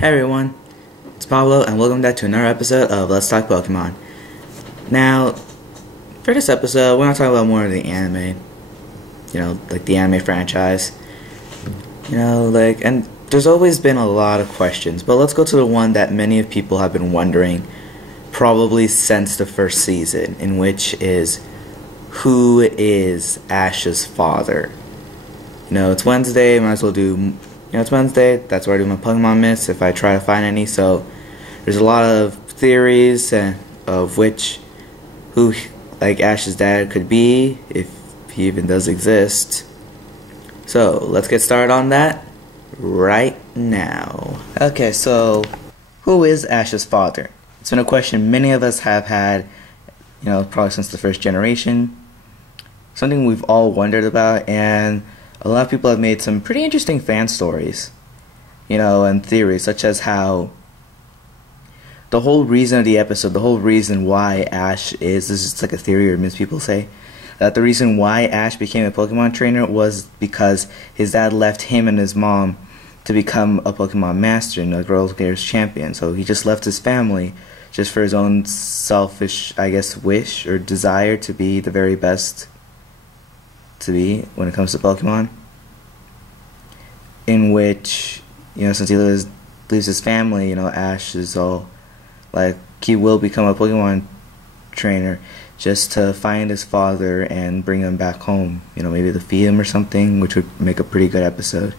Hey everyone, it's Pablo and welcome back to another episode of Let's Talk Pokemon. Now, for this episode, we're going to talk about more of the anime, like the anime franchise. And there's always been a lot of questions, but let's go to the one that many of people have been wondering probably since the first season, in which is, who is Ash's father? It's Wednesday, might as well do... it's Wednesday, that's where I do my Pokemon myths if I try to find any, so there's a lot of theories of who Ash's dad could be, if he even does exist. So, let's get started on that right now. Okay, so, who is Ash's father? It's been a question many of us have had, probably since the first generation. Something we've all wondered about, and a lot of people have made some pretty interesting fan stories, and theories, such as how the whole reason of the episode, the whole reason why Ash is, this is like a theory or myth people say, that the reason why Ash became a Pokemon trainer was because his dad left him and his mom to become a Pokemon master and a Girl Scouts champion. So he just left his family just for his own selfish, wish or desire to be the very best to be when it comes to Pokemon, in which since he leaves his family, Ash is all like he will become a Pokemon trainer just to find his father and bring him back home, maybe to feed him or something, which would make a pretty good episode.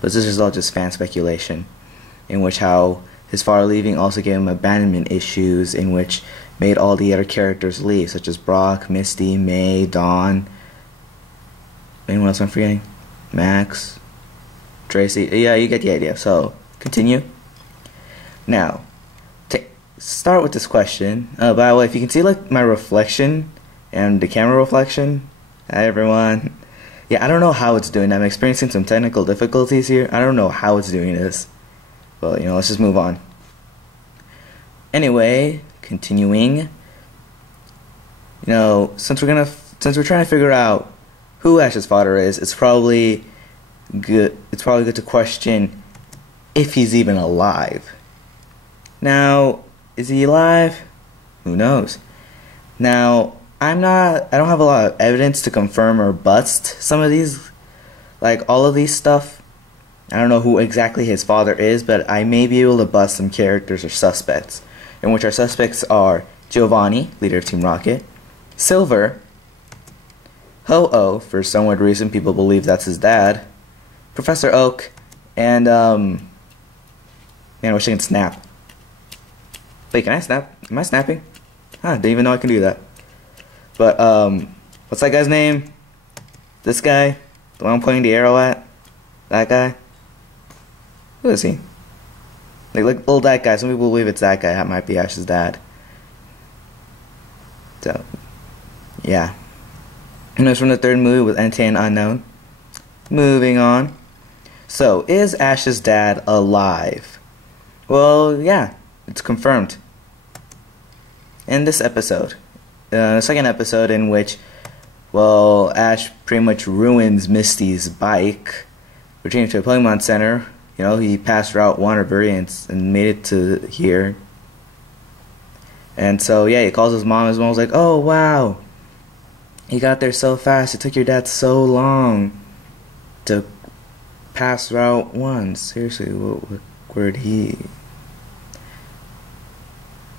But this is all just fan speculation, in which how his father leaving also gave him abandonment issues, in which made all the other characters leave, such as Brock, Misty, May, Dawn. Anyone else I'm forgetting? Max, Tracy. Yeah, you get the idea. So, continue. Now, to start with this question. By the way, if you can see my reflection and the camera reflection. Hi everyone. Yeah, I don't know how it's doing that. I'm experiencing some technical difficulties here. I don't know how it's doing this. But, let's just move on. Anyway, continuing. Since we're trying to figure out who Ash's father is, it's probably good to question if he's even alive. Now, is he alive? Who knows? Now, I don't have a lot of evidence to confirm or bust some of these, all of these stuff. I don't know who exactly his father is, but I may be able to bust some characters or suspects, in which our suspects are Giovanni, leader of Team Rocket, Silver, Ho-Oh, for some weird reason people believe that's his dad, Professor Oak, and, man, I wish I could snap. Wait, can I snap? Am I snapping? Didn't even know I can do that. But, what's that guy's name? This guy? The one I'm pointing the arrow at? That guy? Who is he? That guy. Some people believe it's that guy. That might be Ash's dad. So, yeah. And it's from the third movie with Entei and Unknown. Moving on. So, is Ash's dad alive? Well, yeah, it's confirmed. In this episode, the second episode, in which, Ash pretty much ruins Misty's bike, returning to a Pokemon Center. He passed Route 1 or Brilliance and made it to here. And so, yeah, he calls his mom. His mom's like, oh, wow. He got there so fast. It took your dad so long to pass Route 1. Seriously, where'd he...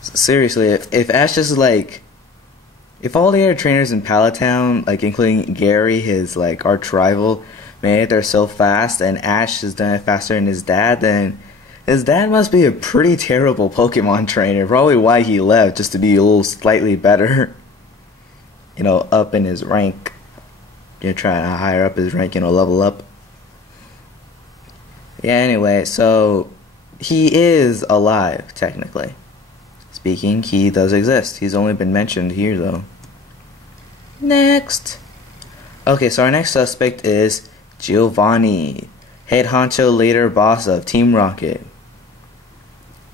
Seriously, if Ash just, if all the other trainers in Palatown, including Gary, his, arch rival, made it there so fast, and Ash has done it faster than his dad, then his dad must be a pretty terrible Pokemon trainer. Probably why he left, just to be a little slightly better. Up in his rank. Trying to higher up his rank, level up. Yeah, anyway, so he is alive, technically speaking. He does exist. He's only been mentioned here, though. Next. Okay, so our next suspect is Giovanni, head honcho leader boss of Team Rocket.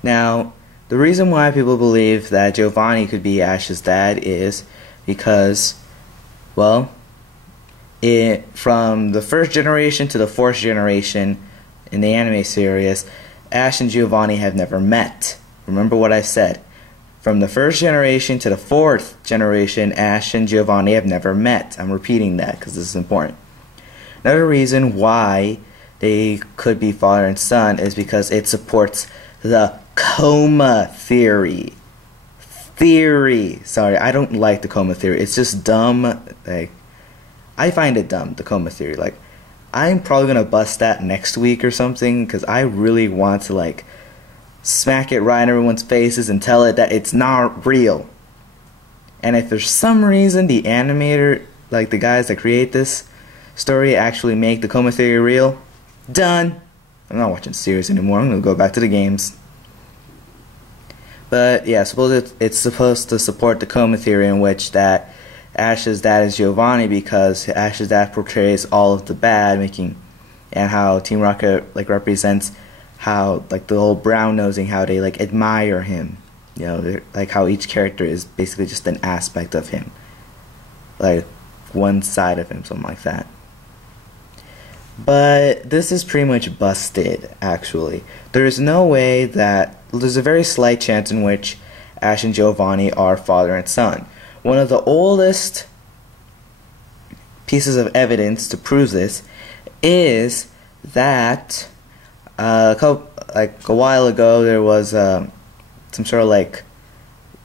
Now, the reason why people believe that Giovanni could be Ash's dad is because, from the first generation to the fourth generation in the anime series, Ash and Giovanni have never met. Remember what I said. From the first generation to the fourth generation, Ash and Giovanni have never met. I'm repeating that because this is important. Another reason why they could be father and son is because it supports the coma theory. Sorry, I don't like the coma theory. It's just dumb. Like, I find it dumb, the coma theory. Like, I'm probably gonna bust that next week or something because I really want to like smack it right in everyone's faces and tell it that it's not real. And if there's some reason the animator, like the guys that create this story, actually make the coma theory real, done. I'm not watching series anymore. I'm gonna go back to the games. But yeah, suppose it's supposed to support the coma theory in which that Ash's dad is Giovanni because Ash's dad portrays all of the bad, and how Team Rocket like represents how like the whole brown nosing, how they like admire him, you know, like how each character is basically just an aspect of him, like one side of him, something like that. But this is pretty much busted, actually. There's no way that there's a very slight chance in which Ash and Giovanni are father and son. One of the oldest pieces of evidence to prove this is that a while ago there was some sort of like,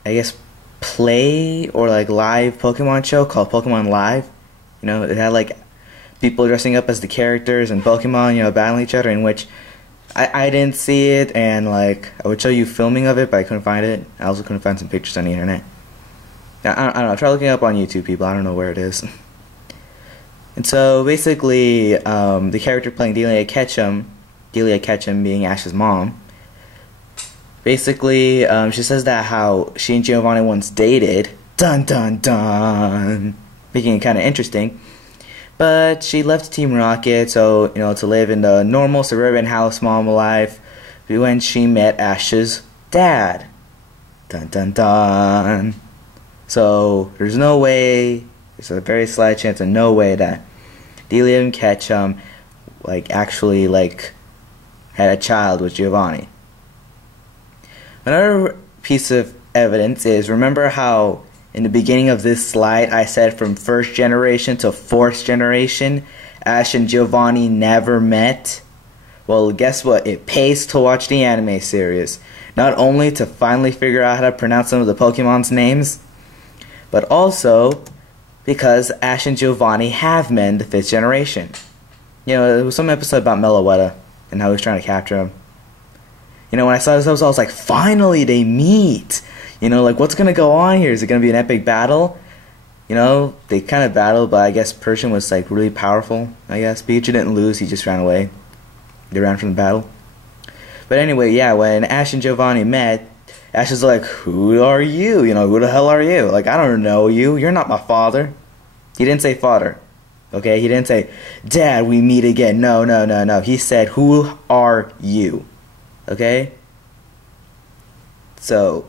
I guess, play or like live Pokemon show called Pokemon Live. You know, it had like people dressing up as the characters and Pokemon, you know, battling each other, in which I didn't see it, and like I would show you filming of it, but I couldn't find it. I also couldn't find some pictures on the internet. I don't know, try looking it up on YouTube, people. I don't know where it is. And so basically, the character playing Delia Ketchum being Ash's mom, basically she says that how she and Giovanni once dated, dun dun dun, making it kind of interesting. But she left Team Rocket, so, you know, to live in the normal suburban house mom life when she met Ash's dad. Dun dun dun. So there's no way, there's a very slight chance of no way that Delia and Ketchum like actually like had a child with Giovanni. Another piece of evidence is, remember how in the beginning of this slide I said from first generation to fourth generation Ash and Giovanni never met? Well, guess what? It pays to watch the anime series. Not only to finally figure out how to pronounce some of the Pokemon's names, but also because Ash and Giovanni have met in the fifth generation. You know, there was some episode about Meloetta and how he was trying to capture him. You know, when I saw this episode, I was like, finally they meet! You know, like, what's gonna go on here? Is it gonna be an epic battle? You know, they kind of battled, but I guess Persian was, like, really powerful, I guess. Pikachu didn't lose, he just ran away. They ran from the battle. But anyway, yeah, when Ash and Giovanni met, Ash is like, who are you? You know, who the hell are you? Like, I don't know you. You're not my father. He didn't say father. Okay? He didn't say, Dad, we meet again. No, no, no, no. He said, who are you? Okay? So,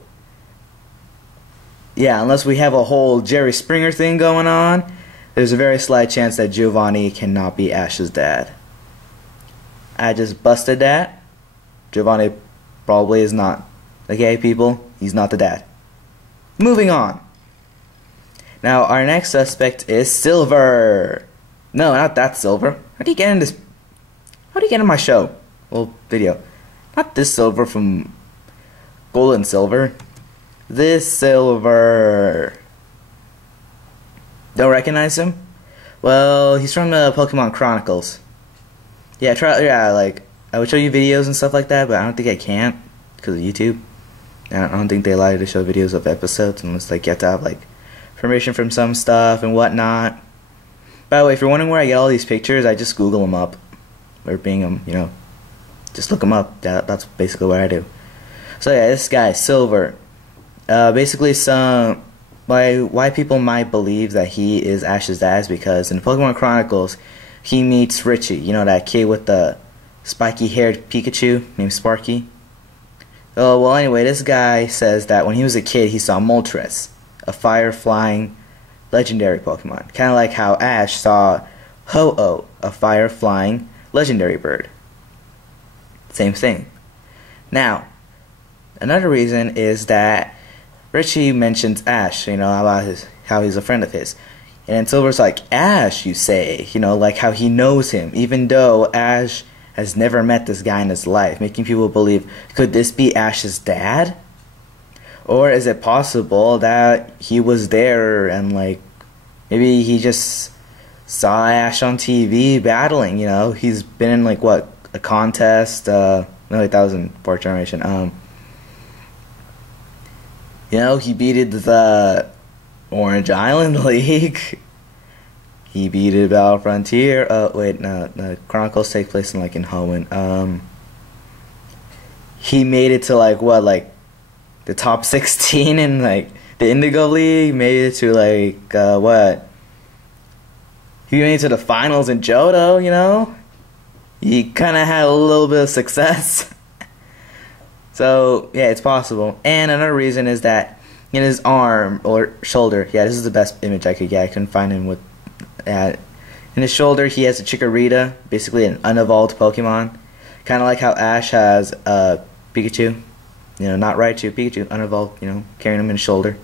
yeah, unless we have a whole Jerry Springer thing going on, there's a very slight chance that Giovanni cannot be Ash's dad. I just busted that. Giovanni probably is not. Okay, people? He's not the dad. Moving on. Now, our next suspect is Silver. No, not that Silver. How do you get in this? How do you get in my show? Well, video. Not this Silver from Gold and Silver. This Silver. Don't recognize him? Well, he's from the Pokemon Chronicles. Yeah, like, I would show you videos and stuff like that, but I don't think I can because of YouTube. I don't think they allow you to show videos of episodes unless like you have to have like permission from some stuff and whatnot. By the way, if you're wondering where I get all these pictures, I just Google them up or Bing them, you know. Just look them up. That's basically what I do. So yeah, this guy Silver. Basically, why people might believe that he is Ash's dad is because in Pokemon Chronicles, he meets Richie. You know, that kid with the spiky-haired Pikachu named Sparky. Oh, well, anyway, this guy says that when he was a kid, he saw Moltres, a fire-flying legendary Pokemon. Kind of like how Ash saw Ho-Oh, a fire-flying legendary bird. Same thing. Now, another reason is that Richie mentions Ash, about how he's a friend of his. And Silver's like, Ash, you say, like how he knows him, even though Ash has never met this guy in his life, making people believe, could this be Ash's dad? Or is it possible that he was there and, like, maybe he just saw Ash on TV battling, He's been in, like, what, a contest? No, wait, that was in Fourth Generation. He beat the Orange Island League. He beat Battle Frontier. Oh, wait, no, the Chronicles take place in, like, in Hoenn. He made it to, like, what, like, the top 16 in, like, the Indigo League. Made it to, like, what? He made it to the finals in Johto, He kind of had a little bit of success. So, yeah, it's possible. And another reason is that in his arm or shoulder, yeah, this is the best image I could get. I couldn't find him with that. In his shoulder, he has a Chikorita, basically an unevolved Pokemon. Kind of like how Ash has Pikachu. Not Raichu, Pikachu, unevolved, carrying him in his shoulder.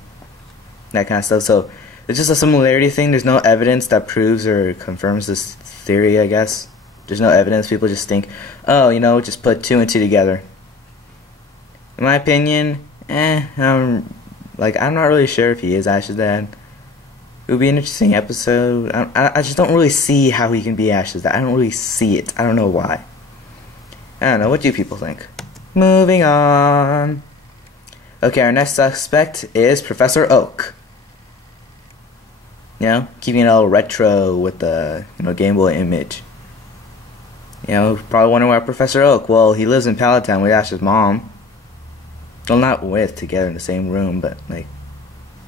That kind of stuff. So, it's just a similarity thing. There's no evidence that proves or confirms this theory, I guess. There's no evidence. People just think, oh, just put 2 and 2 together. In my opinion, I'm not really sure if he is Ash's dad. It would be an interesting episode. I just don't really see how he can be Ash's dad. I don't really see it. I don't know why. I don't know. What do people think? Moving on. Okay, our next suspect is Professor Oak. Keeping it all retro with the Game Boy image. Probably wondering why Professor Oak. Well, he lives in Palatown with Ash's mom. Well, not with, together in the same room, but, like,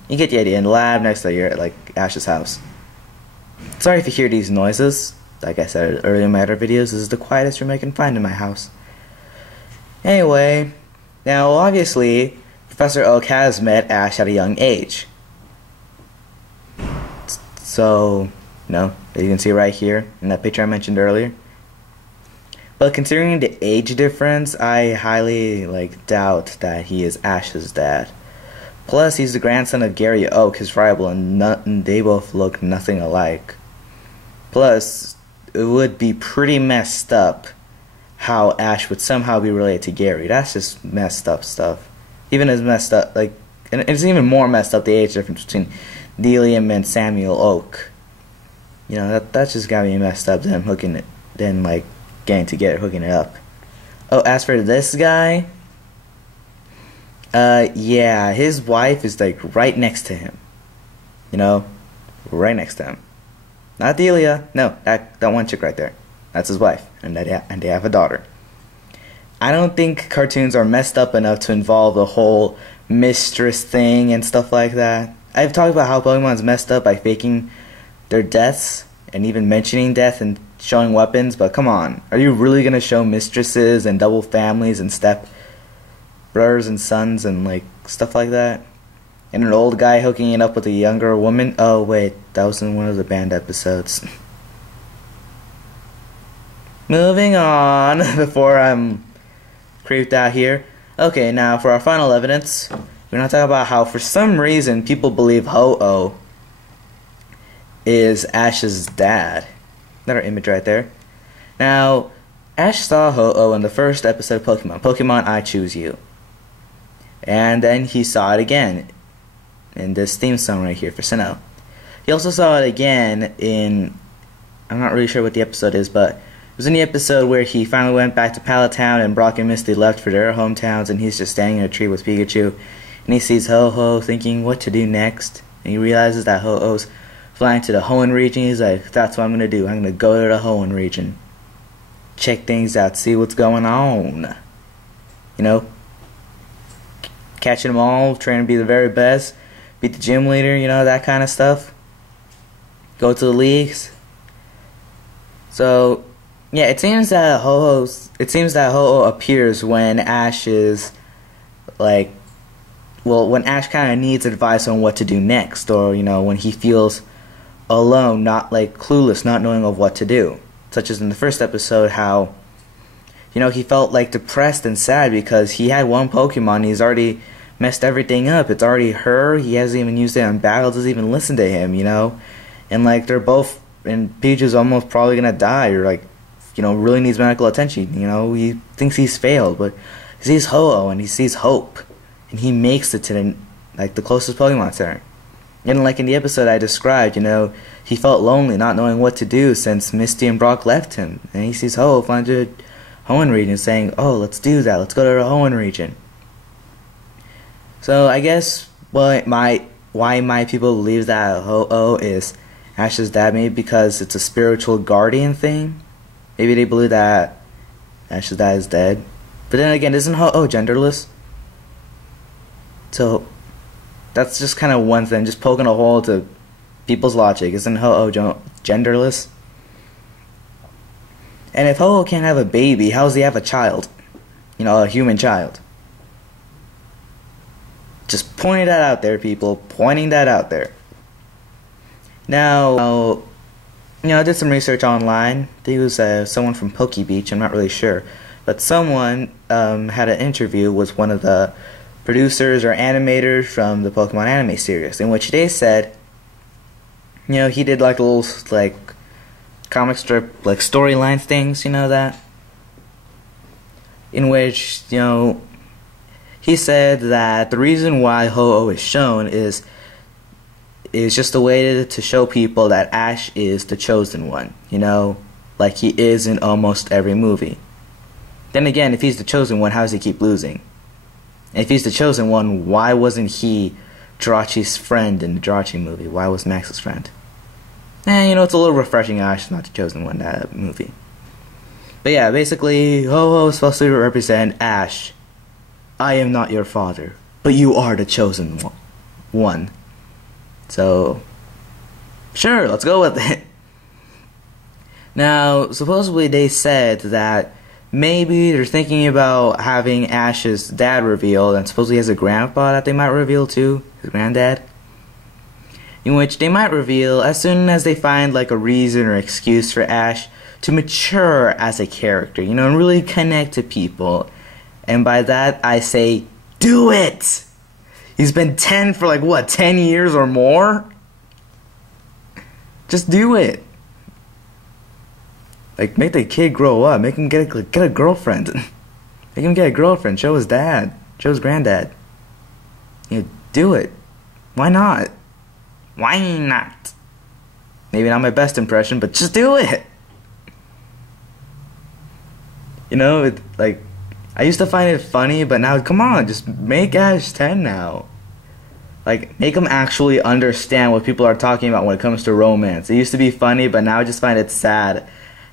you get the idea. In the lab next to your, like, Ash's house. Sorry if you hear these noises. Like I said earlier in my other videos, this is the quietest room I can find in my house. Anyway, now, obviously, Professor Oak has met Ash at a young age. So, as you can see right here, in that picture I mentioned earlier. But considering the age difference, I highly doubt that he is Ash's dad. Plus, he's the grandson of Gary Oak, his rival, and they both look nothing alike. Plus, it would be pretty messed up how Ash would somehow be related to Gary. That's just messed up stuff. Even as messed up, and it's even more messed up the age difference between Delium and Samuel Oak. That's just gotta be messed up. Them hooking it, then getting together, hooking it up. Oh, as for this guy, yeah, his wife is right next to him. Right next to him. Not Delia. No, that one chick right there. That's his wife, and they have a daughter. I don't think cartoons are messed up enough to involve the whole mistress thing and stuff like that. I've talked about how Pokemon's messed up by faking their deaths and even mentioning death and showing weapons, but come on, are you really gonna show mistresses and double families and step brothers and sons and stuff like that? And an old guy hooking it up with a younger woman? Oh wait, that was in one of the banned episodes. Moving on, before I'm creeped out here. Okay, now for our final evidence, we're gonna talk about how for some reason people believe Ho-Oh is Ash's dad. Another image right there. Now, Ash saw Ho-Oh in the first episode of Pokemon I Choose You. And then he saw it again in this theme song right here for Sinnoh. He also saw it again in, I'm not really sure what the episode is, but it was in the episode where he finally went back to Palatown and Brock and Misty left for their hometowns, and he's just standing in a tree with Pikachu. And he sees Ho-Oh thinking what to do next. And he realizes that Ho-Oh's flying to the Hoenn region. He's like, that's what I'm going to do. I'm going to go to the Hoenn region. Check things out, see what's going on. Catching them all, trying to be the very best. Beat the gym leader, that kind of stuff. Go to the leagues. So, yeah, it seems that Ho-Oh appears when Ash is, when Ash kind of needs advice on what to do next, or, when he feels alone, not clueless, not knowing of what to do. Such as in the first episode, how he felt like depressed and sad because he had one Pokemon, he's already messed everything up. It's already her, he hasn't even used it in battle, doesn't even listen to him, and like they're both, and Pichu's almost probably gonna die, or like, really needs medical attention. He thinks he's failed, but he sees Ho-Oh and he sees hope, and he makes it to the closest Pokemon Center. And like in the episode I described, he felt lonely, not knowing what to do since Misty and Brock left him, and he sees Ho-Oh flying to the Hoenn region, saying, "Oh, let's do that. Let's go to the Hoenn region." So I guess why my people believe that Ho-Oh is Ash's dad, maybe because it's a spiritual guardian thing. Maybe they believe that Ash's dad is dead. But then again, isn't Ho-Oh genderless? So that's just kind of one thing, just poking a hole to people's logic. Isn't Ho-Oh genderless? And if Ho-Oh can't have a baby, how does he have a child? A human child. Just pointing that out there, people. Pointing that out there. Now, I did some research online. I think it was someone from PokeBeach, I'm not really sure. But someone had an interview with one of the producers or animators from the Pokemon anime series, in which they said, he did like a little, like, comic strip, like, storyline things, that? In which, he said that the reason why Ho-Oh is shown is just a way to show people that Ash is the chosen one, like he is in almost every movie. Then again, if he's the chosen one, how does he keep losing? And if he's the chosen one, why wasn't he Jirachi's friend in the Jirachi movie? Why was Max's friend? It's a little refreshing Ash is not the chosen one in that movie. But yeah, basically, Ho-Oh is supposed to represent Ash. I am not your father, but you are the chosen one. So, sure, let's go with it. Now, supposedly they said that maybe they're thinking about having Ash's dad revealed, and supposedly he has a grandpa that they might reveal too, his granddad. In which they might reveal as soon as they find like a reason or excuse for Ash to mature as a character, and really connect to people. And by that, I say, do it! He's been 10 for like, what, 10 years or more? Just do it. Like, make the kid grow up. Make him get a girlfriend. Make him get a girlfriend. Show his dad. Show his granddad. Do it. Why not? Why not? Maybe not my best impression, but just do it. Like, I used to find it funny, but now, come on, just make Ash 10 now. Like, make him actually understand what people are talking about when it comes to romance. It used to be funny, but now I just find it sad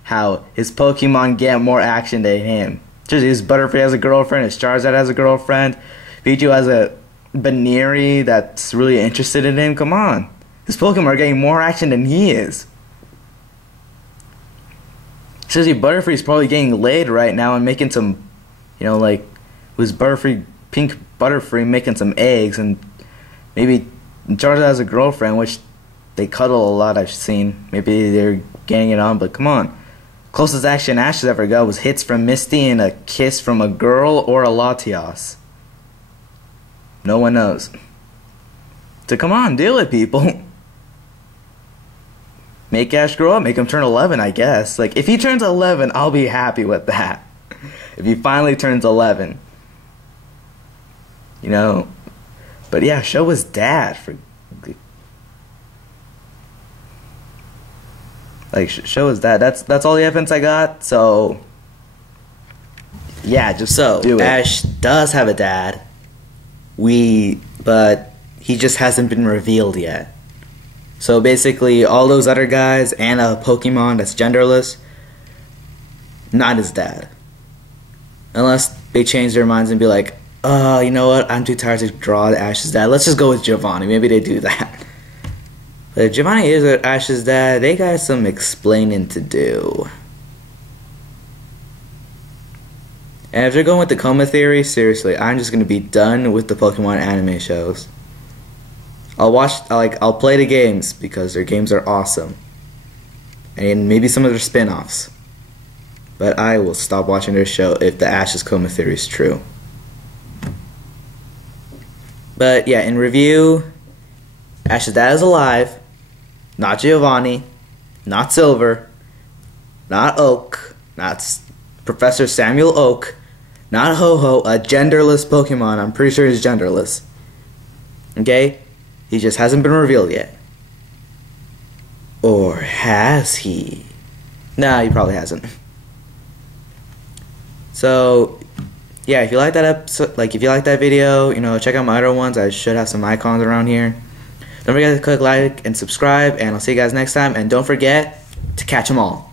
how his Pokemon get more action than him. Just his Butterfree has a girlfriend, his Charizard has a girlfriend, Pichu has a Baneri that's really interested in him. Come on. His Pokemon are getting more action than he is. Seriously, Butterfree's probably getting laid right now and making some, like, with Butterfree, pink Butterfree making some eggs, and maybe Charizard has a girlfriend, which they cuddle a lot, I've seen. Maybe they're getting it on, but come on. Closest action Ash has ever got was hits from Misty and a kiss from a girl or a Latios. No one knows. So come on, do it, people. Make Ash grow up, make him turn 11, I guess. Like, if he turns 11, I'll be happy with that. If he finally turns 11. But yeah, show his dad. Show his dad. That's all the evidence I got, so... Yeah, just so. Do it. Ash does have a dad. But he just hasn't been revealed yet. So basically, all those other guys and a Pokemon that's genderless, not his dad. Unless they change their minds and be like, oh, you know what, I'm too tired to draw Ash's dad. Let's just go with Giovanni. Maybe they do that. But if Giovanni is Ash's dad, they got some explaining to do. And if they're going with the coma theory, seriously, I'm just going to be done with the Pokemon anime shows. I'll play the games because their games are awesome. And maybe some of their spin-offs. But I will stop watching their show if the Ash's coma theory is true. But yeah, in review, Ash's dad is alive. Not Giovanni. Not Silver. Not Oak. Not Professor Samuel Oak. Not Ho-Ho, a genderless Pokemon. I'm pretty sure he's genderless. Okay? He just hasn't been revealed yet. Or has he? Nah, he probably hasn't. So, yeah, if you like that episode, if you like that video, check out my other ones. I should have some icons around here. Don't forget to click like and subscribe, and I'll see you guys next time. And don't forget to catch them all.